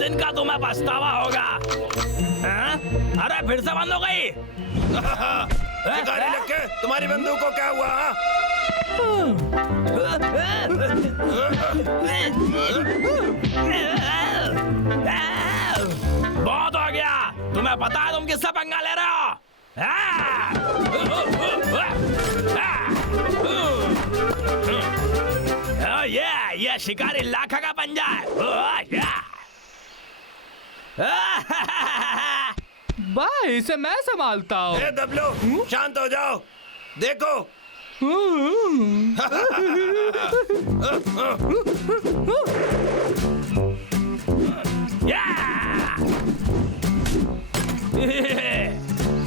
दिन का तुम्हें पछतावा होगा। अरे फिर से बंद हो गई। शिकारी लक्के, तुम्हारी बंदूक को क्या हुआ? बहुत हो गया। तुम्हें पता है तुम किससे पंगा ले रहे हो? ये शिकारी लाखा का पंजा है। भाई इसे मैं संभालता हूँ। दबलो, शांत हो जाओ। देखो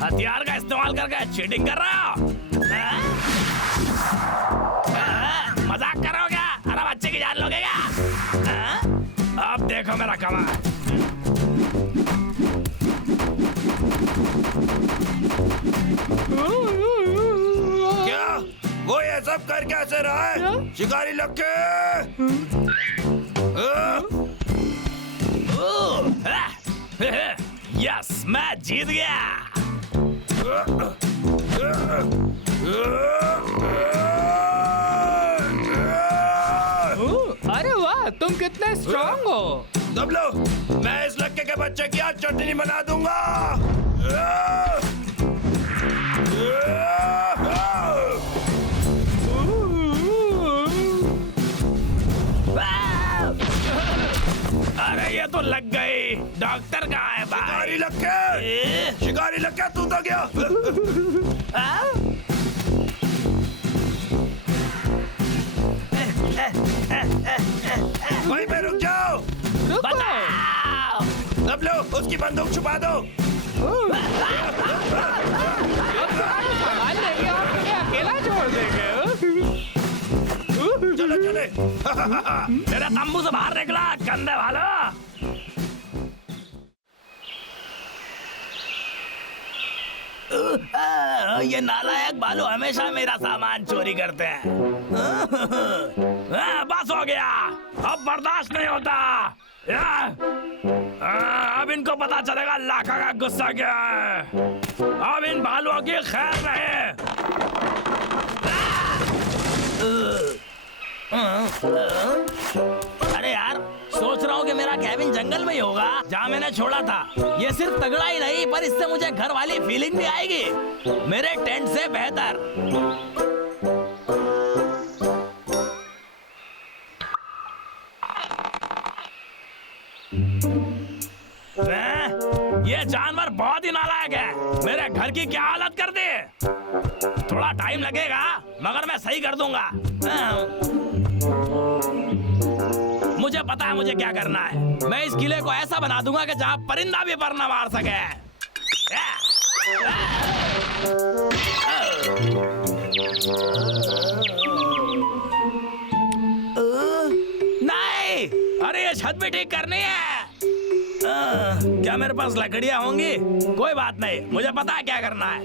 हथियार का इस्तेमाल करके चीटिंग कर रहे हो? मजाक कर रहे हो क्या? अरे बच्चे की जान लोगे क्या? अब देखो मेरा कमाल। क्या वो ये सब कर कैसे रहा है? शिकारी लक्के, यस, मैं जीत गया। अरे वाह, तुम कितने स्ट्रांग हो। दबलो, मैं इस लक्के के बच्चे की आज चटनी बना दूंगा। अरे ये तो लग गई। डॉक्टर कहाँ है भाई? शिकारी लक्के, शिकारी लक्के, तू तो गया। वहीं पे रुक जाओ। बताओ। दबलो, उसकी बंदूक छुपा दो। अकेला छोड़ देंगे। चलो चले। तेरा तंबू से बाहर निकला गंदे वाला। ये नालायक बालू हमेशा मेरा सामान चोरी करते हैं। बस हो गया, अब बर्दाश्त नहीं होता। अब इनको पता चलेगा लाखा का गुस्सा क्या है। अब इन भालुओं की खैर नहीं। अरे यार, सोच रहा हूँ कि मेरा कैबिन जंगल में ही होगा जहाँ मैंने छोड़ा था। ये सिर्फ तगड़ा ही नहीं, पर इससे मुझे घर वाली फीलिंग भी आएगी, मेरे टेंट से बेहतर। ये जानवर बहुत ही नालायक है। मेरे घर की क्या हालत कर दी। थोड़ा टाइम लगेगा, मगर मैं सही कर दूंगा। मुझे पता है मुझे क्या करना है। मैं इस किले को ऐसा बना दूंगा कि जहां परिंदा भी पर न मार सके। नहीं, अरे ये छत भी ठीक करनी है। क्या मेरे पास लकड़ियां होंगी? कोई बात नहीं, मुझे पता है क्या करना है।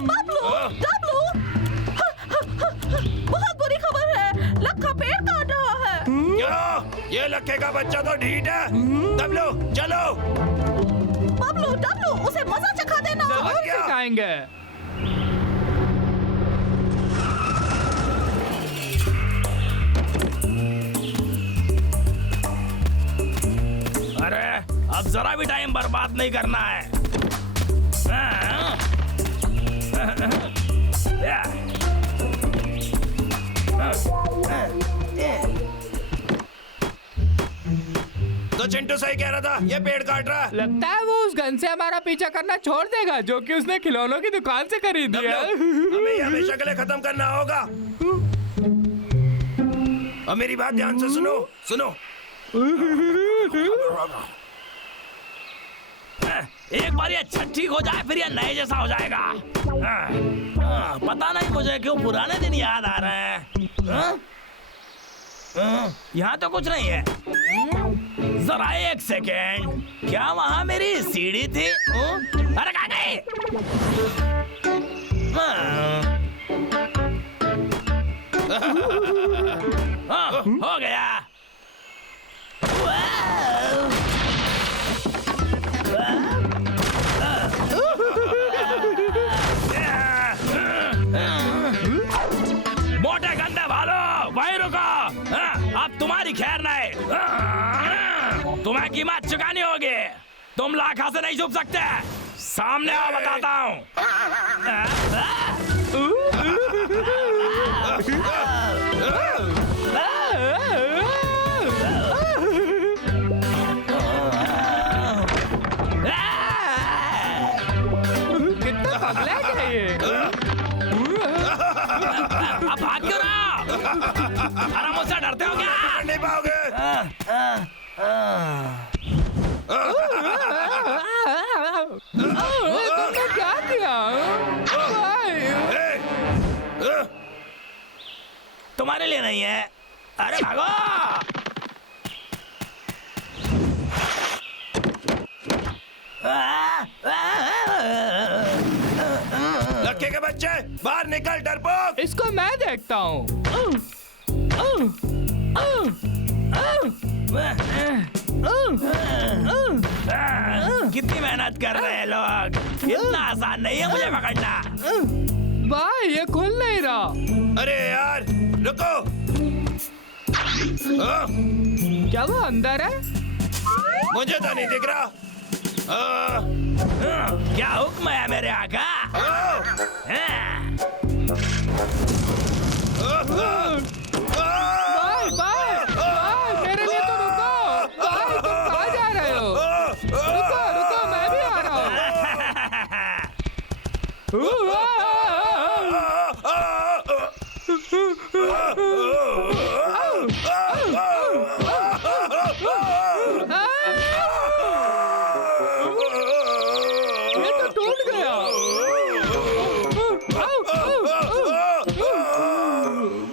बाबलू, बहुत बुरी खबर है। लक्का पेड़ काट रहा है। क्या? ये लक्के का बच्चा तो ढीठ है। दबलो, चलो। बाबलू, डबलू, उसे मजा चखा देना। जरूर सिखाएंगे। अरे अब जरा भी टाइम बर्बाद नहीं करना है। तो चिंटू सही कह रहा था, ये पेड़ काट रहा है। लगता है वो उस गन से हमारा पीछा करना छोड़ देगा जो कि उसने खिलौनों की दुकान से खरीदी है। हमें ये हमेशा के लिए खत्म करना होगा। और मेरी बात ध्यान से सुनो, सुनो। एक बार ये छत ठीक हो जाए, फिर ये नए जैसा हो जाएगा। पता नहीं मुझे क्यों पुराने दिन याद आ रहे हैं। यहाँ तो कुछ नहीं है। जरा एक सेकेंड, क्या वहाँ मेरी सीढ़ी थी? अरे कहाँ गई? हाँ, हो गया। मोटे गंदे भालो, वहीं रुको। अब तुम्हारी खैर नहीं। तुम्हें कीमत चुकानी होगी। तुम लाखा से नहीं छुप सकते। सामने आओ, बताता हूँ। कितना पगला है ये? अब भाग क्यों रहे हो? अरे मुझसे डरते हो क्या? नहीं पाओगे। तुमने क्या किया? तुम्हारे लिए नहीं है। अरे भागो। लक्के के बच्चे बाहर निकल, डरपोक। इसको मैं देखता हूँ। कितनी मेहनत कर रहे हैं लोग। इतना आसान नहीं है मुझे पकड़ना। भाई ये खुल नहीं रहा। अरे यार रुको। क्या वो अंदर है? मुझे तो नहीं दिख रहा। क्या हुक्म है मेरे आका? भाई भाई भाई मेरे लिए तो रुको। भाई तुम कहाँ जा रहे हो? रुको रुको, मैं भी आ रहा ये तो टूट गया।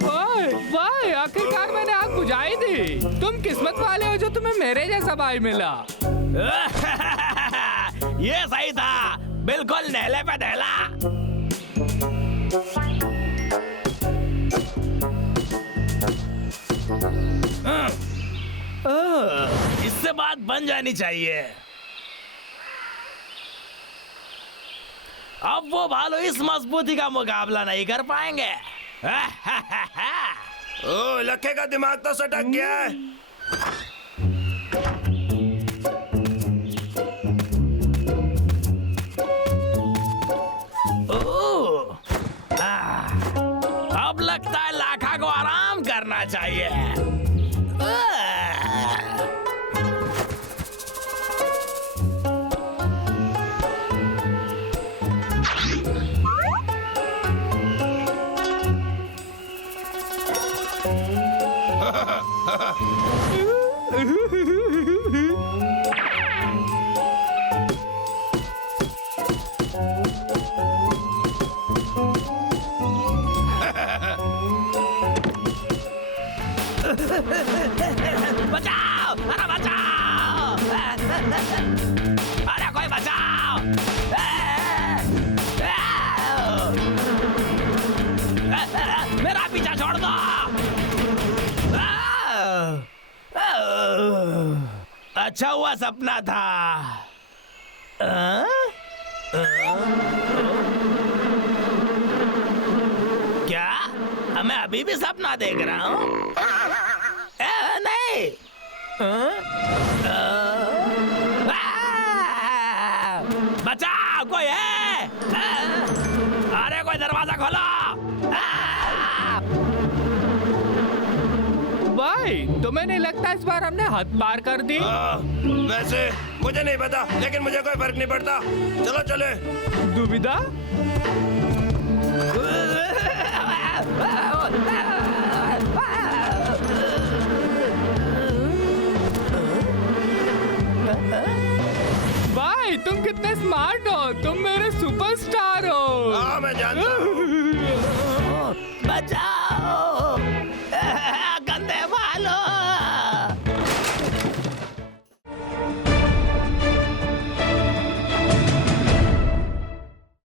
भाई भाई आखिरकार मैंने आग बुझाई थी। तुम किस्मत वाले हो जो तुम्हें मेरे जैसा भाई मिला। ये सही था, बिल्कुल नेले पे दहला। इससे बात बन जानी चाहिए। अब वो भालू इस मजबूती का मुकाबला नहीं कर पाएंगे। ओ, लक्के का दिमाग तो सटक गया है। अब लगता है लाखा को आराम करना चाहिए। बचाओ! अरे बचाओ! अरे कोई बचाओ! मेरा पीछा छोड़ दो! अच्छा हुआ सपना था। क्या मैं अभी भी सपना देख रहा हूँ? नहीं। बचाओ, कोई है? अरे कोई दरवाजा खोलो! भाई तुम्हें नहीं लगता इस बार हमने हद पार कर दी? वैसे मुझे नहीं पता, लेकिन मुझे कोई फर्क नहीं पड़ता। चलो चले। दुविधा? भाई तुम कितने स्मार्ट हो। तुम मेरे सुपरस्टार हो। हाँ मैं जानता हूँ।